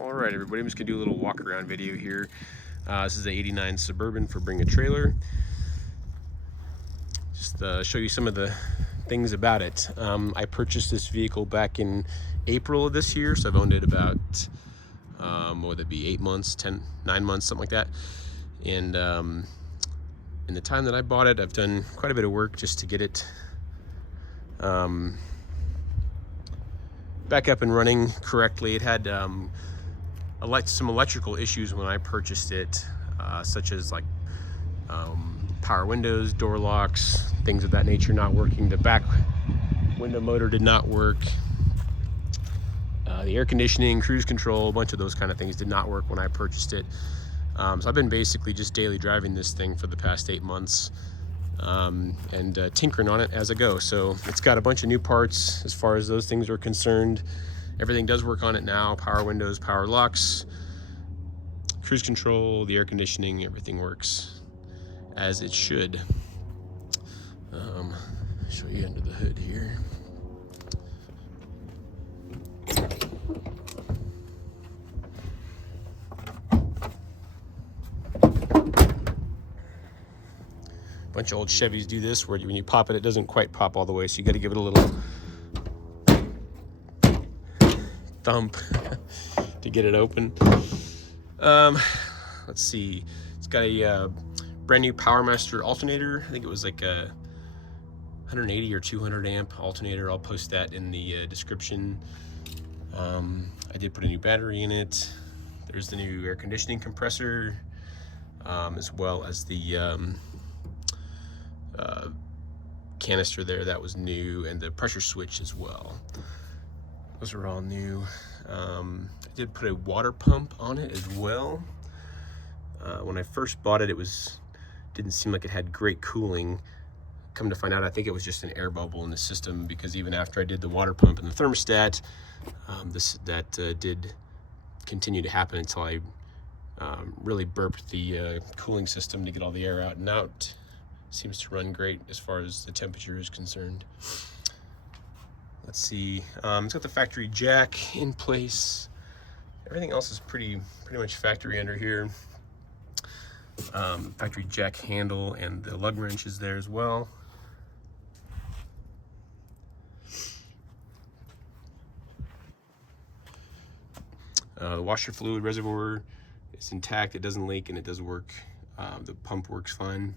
Alright everybody, I'm just going to do a little walk around video here. This is the 89 Suburban for Bring a Trailer. Just show you some of the things about it. I purchased this vehicle back in April of this year, so I've owned it about, what would it be, 8 months, 9 months, something like that. And in the time that I bought it, I've done quite a bit of work just to get it back up and running correctly. It had some electrical issues when I purchased it, such as like power windows, door locks, things of that nature not working. The back window motor did not work. The air conditioning, cruise control, a bunch of those kind of things did not work when I purchased it. So I've been basically just daily driving this thing for the past 8 months and tinkering on it as I go. So it's got a bunch of new parts as far as those things are concerned. Everything does work on it now. Power windows, power locks, cruise control, the air conditioning, everything works as it should. Show you under the hood here. Bunch of old Chevys do this where when you pop it, it doesn't quite pop all the way, so you got to give it a little thump to get it open. Let's see, it's got a brand new PowerMaster alternator. I think it was like a 180 or 200 amp alternator. I'll post that in the description. I did put a new battery in it. There's the new air conditioning compressor, as well as the canister there, that was new, and the pressure switch as well. Those are all new. I did put a water pump on it as well. When I first bought it, didn't seem like it had great cooling. Come to find out, I think it was just an air bubble in the system, because even after I did the water pump and the thermostat, that did continue to happen until I really burped the cooling system to get all the air out. And now it seems to run great as far as the temperature is concerned. Let's see, it's got the factory jack in place. Everything else is pretty much factory under here. Factory jack handle, and the lug wrench is there as well. The washer fluid reservoir is intact, it doesn't leak, and it does work. The pump works fine.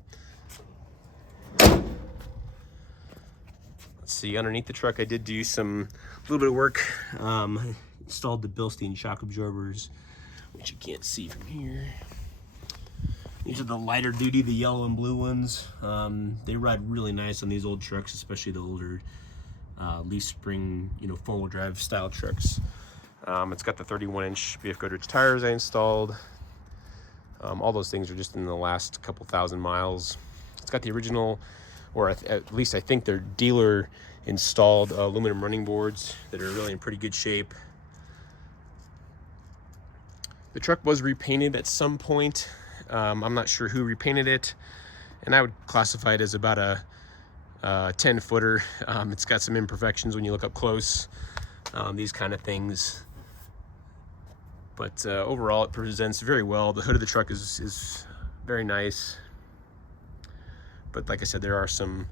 Let's see, underneath the truck I did do a little bit of work. Installed the Bilstein shock absorbers, which you can't see from here. These are the lighter duty, the yellow and blue ones. They ride really nice on these old trucks, especially the older leaf spring, four-wheel drive style trucks. It's got the 31-inch BF Goodrich tires I installed. All those things are just in the last couple thousand miles. It's got the original, or at least I think they're dealer installed aluminum running boards that are really in pretty good shape. The truck was repainted at some point. I'm not sure who repainted it, and I would classify it as about a 10-footer. It's got some imperfections when you look up close, these kind of things. But overall, it presents very well. The hood of the truck is very nice. But like I said, there are some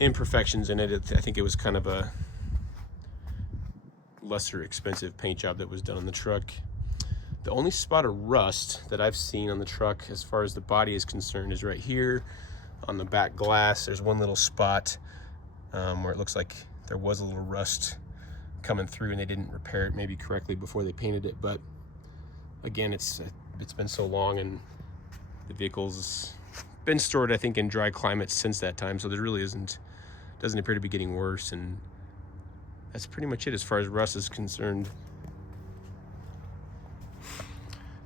imperfections in it. I think it was kind of a lesser expensive paint job that was done on the truck. The only spot of rust that I've seen on the truck as far as the body is concerned is right here on the back glass. There's one little spot where it looks like there was a little rust coming through and they didn't repair it maybe correctly before they painted it. But again, it's been so long, and the vehicle's been stored, I think, in dry climates since that time, so there really doesn't appear to be getting worse, and that's pretty much it as far as rust is concerned.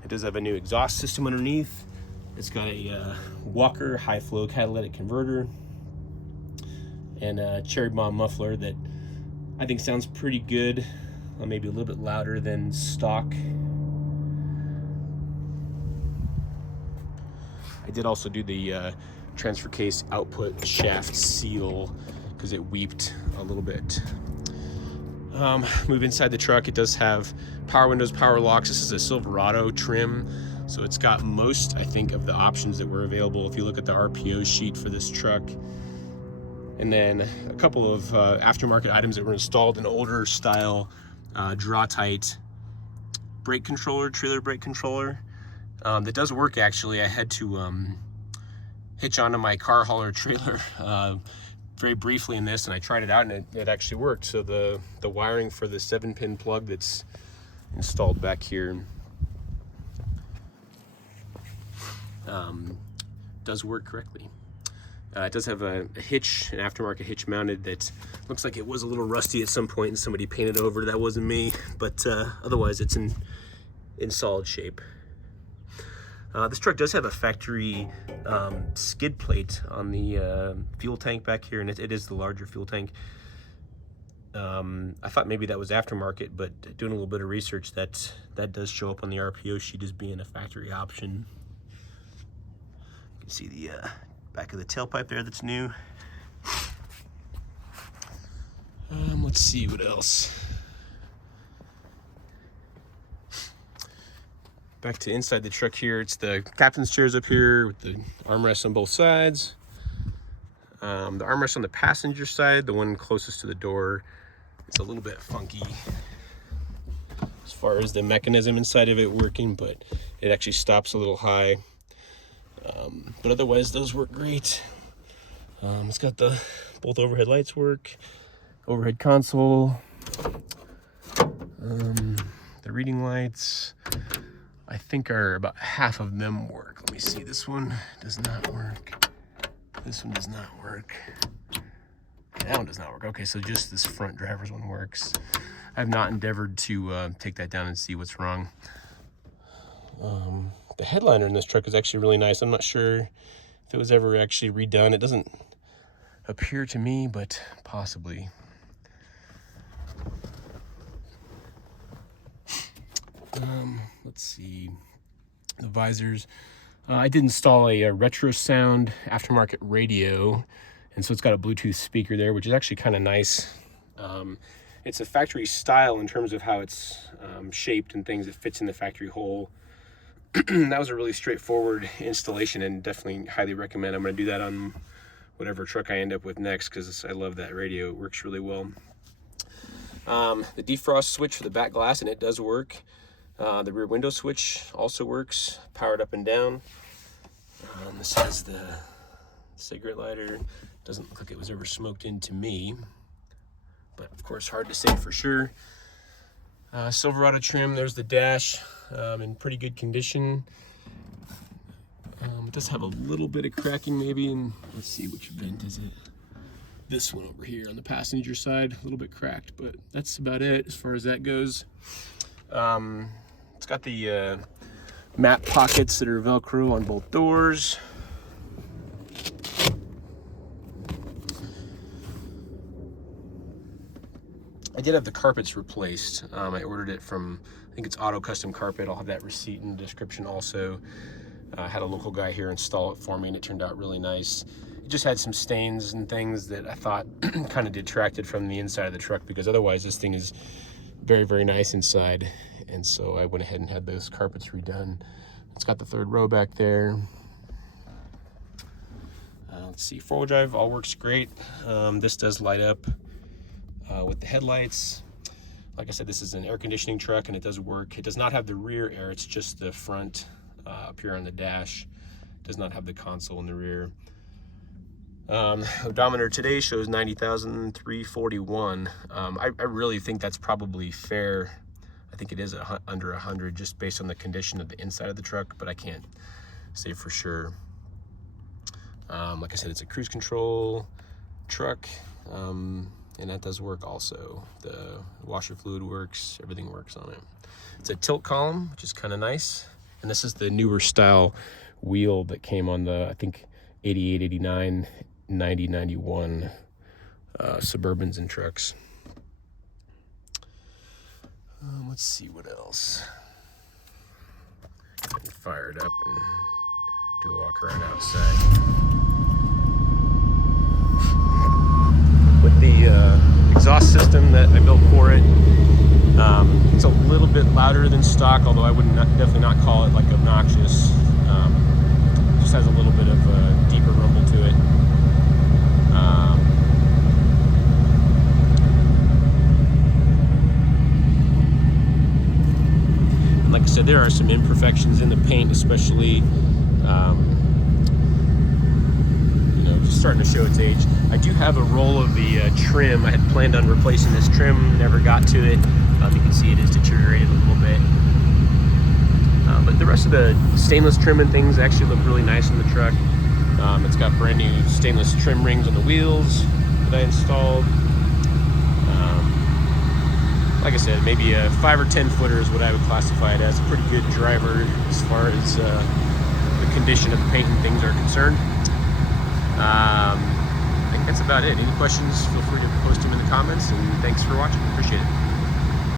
It does have a new exhaust system underneath. It's got a Walker high flow catalytic converter and a cherry bomb muffler that I think sounds pretty good, maybe a little bit louder than stock. I did also do the transfer case output shaft seal because it weeped a little bit. Move inside the truck. It does have power windows, power locks. This is a Silverado trim, so it's got most, I think, of the options that were available if you look at the RPO sheet for this truck. And then a couple of aftermarket items that were installed: an older style draw tight brake controller, trailer brake controller, that does work actually. I had to hitch onto my car hauler trailer very briefly in this, and I tried it out, and it actually worked. So the wiring for the 7-pin plug that's installed back here does work correctly. It does have a hitch, an aftermarket hitch mounted, that looks like it was a little rusty at some point and somebody painted over. That wasn't me, but otherwise it's in solid shape. This truck does have a factory skid plate on the fuel tank back here, and it is the larger fuel tank. I thought maybe that was aftermarket, but doing a little bit of research, that does show up on the RPO sheet as being a factory option. You can see the back of the tailpipe there that's new. Let's see what else. Back to inside the truck here. It's the captain's chairs up here with the armrests on both sides. The armrest on the passenger side, the one closest to the door, it's a little bit funky as far as the mechanism inside of it working, but it actually stops a little high. But otherwise those work great. It's got both overhead lights work, overhead console, the reading lights, I think are about half of them work. Let me see, this one does not work. This one does not work. That one does not work. Okay, so just this front driver's one works. I have not endeavored to take that down and see what's wrong. The headliner in this truck is actually really nice. I'm not sure if it was ever actually redone. It doesn't appear to me, but possibly. Let's see, the visors. I did install a retro sound aftermarket radio, and so it's got a Bluetooth speaker there, which is actually kind of nice. It's a factory style in terms of how it's shaped and things. It fits in the factory hole. That was a really straightforward installation, and definitely highly recommend. I'm going to do that on whatever truck I end up with next, because I love that radio. It works really well. The defrost switch for the back glass, and it does work. The rear window switch also works, powered up and down. This has the cigarette lighter. Doesn't look like it was ever smoked into me, but of course hard to say for sure. Silverado trim. There's the dash, in pretty good condition. It does have a little bit of cracking maybe, and let's see, which vent is it? This one over here on the passenger side, a little bit cracked, but that's about it as far as that goes. It's got the map pockets that are Velcro on both doors. I did have the carpets replaced. I ordered it from, I think it's Auto Custom Carpet. I'll have that receipt in the description also. I had a local guy here install it for me, and it turned out really nice. It just had some stains and things that I thought kind of detracted from the inside of the truck, because otherwise this thing is very, very nice inside. And so I went ahead and had those carpets redone. It's got the third row back there. Let's see, 4-wheel drive all works great. This does light up with the headlights. Like I said, this is an air conditioning truck, and it does work. It does not have the rear air, it's just the front up here on the dash. It does not have the console in the rear. Odometer today shows 90,341. I really think that's probably fair. I think it is under 100 just based on the condition of the inside of the truck, but I can't say for sure. Like I said, it's a cruise control truck, and that does work also. The washer fluid works, everything works on it. It's a tilt column, which is kind of nice. And this is the newer style wheel that came on the, I think, 88, 89, 90, 91 Suburbans and trucks. Let's see what else. I can fire it up and do a walk around outside. with the exhaust system that I built for it. It's a little bit louder than stock, although I would definitely not call it like obnoxious. Just has a little bit of a deeper rumble to it. Like I said, there are some imperfections in the paint, especially just starting to show its age. I do have a roll of the trim. I had planned on replacing this trim, never got to it. You can see it is deteriorated a little bit. But the rest of the stainless trim and things actually look really nice in the truck. It's got brand new stainless trim rings on the wheels that I installed. Like I said, maybe a 5 or 10 footer is what I would classify it as. A pretty good driver as far as the condition of the paint and things are concerned. I think that's about it. Any questions, feel free to post them in the comments, and thanks for watching. Appreciate it.